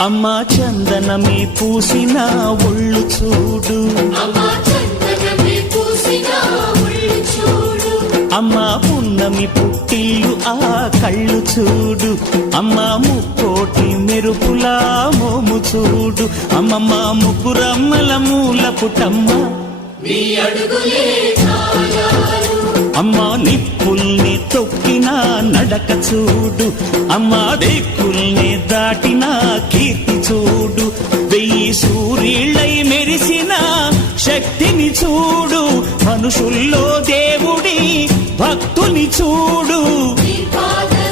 అమ్మా చందనమే పూసిన ఒళ్ళు చూడు, అమ్మా పున్నమి పుట్టిల్లు ఆ కళ్ళు చూడు, అమ్మా ముక్కోటి మెరుపులా మోము చూడు, అమ్మమ్మ ముగ్గురమ్మల మూల పుటమ్మ అమ్మా నిప్పుల్ని తొక్కిన నడక చూడు, అమ్మా దిక్కుల్ని దాటిన కీర్తి చూడు, 1000 సూర్యుళ్ళై మెరిసిన శక్తిని చూడు, మనుషుల్లో దేవుడి భక్తుని చూడు.